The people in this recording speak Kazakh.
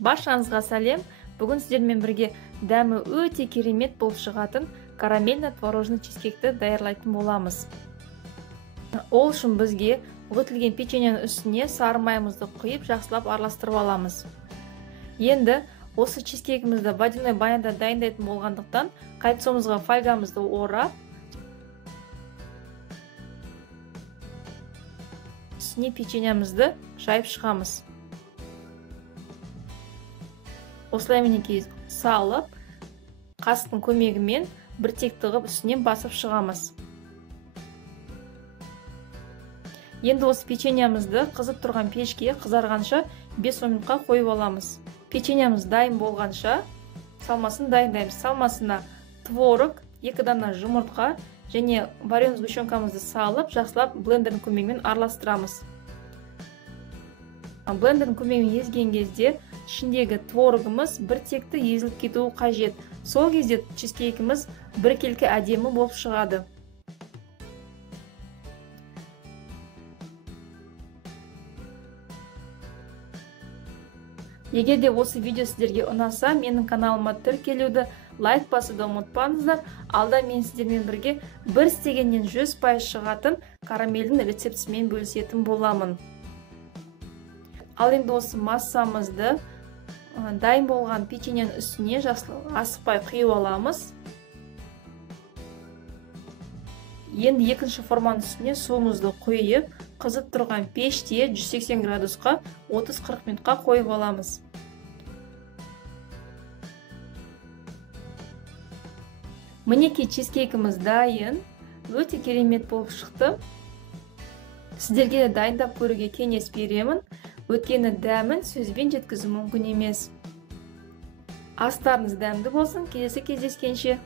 Баршаңызға сәлем. Бүгін сіздермен бірге дәмі өте керемет болып шығатын карамельно-творожный чизкекті даярлайтын боламыз. Ол үшін бізге үгітілген печеньенің үстіне сары майымызды құйып, жақсылап араластырып аламыз. Енді осы чизкегімізді водяной баняда дайындайтын болғандықтан, кольцомызға фольгамызды орап, үстіне печеньемізді жайып шығамыз. Осылай мінекей салып, қасықтың көмегімен біртекті ғып үстінен басып шығамыз. Енді осы печеньемізді қызып тұрған пешке қызарғанша 5 минутқа қойып аламыз. Печеньеміз дайын болғанша салмасын дайындаймыз. Салмасына творог, 2 дана жұмыртқа және вареный сгущенкамызды салып, жақсылап блендердің көмегімен араластырамыз. Блендердің көмегімен езген кезде ішіндегі творогымыз біртекті езіліп кетуі қажет. Сол кезде чизкейкіміз біркелкі әдемі болып шығады. Егер де осы видео сіздерге ұнаса, менің каналыма тіркелуді, лайк басуды ұмытпаңыздар. Алда мен сіздермен бірге бір істегеннен 100% шығатын карамельдің рецептісімен бөлісетін боламын. Ал енді осы массамызды дайын болған печеньенің үстіне асықпай құйып аламыз. Енді екінші форманың үстіне суымызды құйып, қызып тұрған пеште 180 градусқа 30-40 минутқа қойып аламыз. Мінекей чизкейкіміз дайын, өте керемет болып шықты. Сіздерге дайындап көруге кеңес беремін. Өйткені дәмін сөзбен жеткізу мүмкін емес. Астарыңыз дәмді болсын. Келесі кездескенше.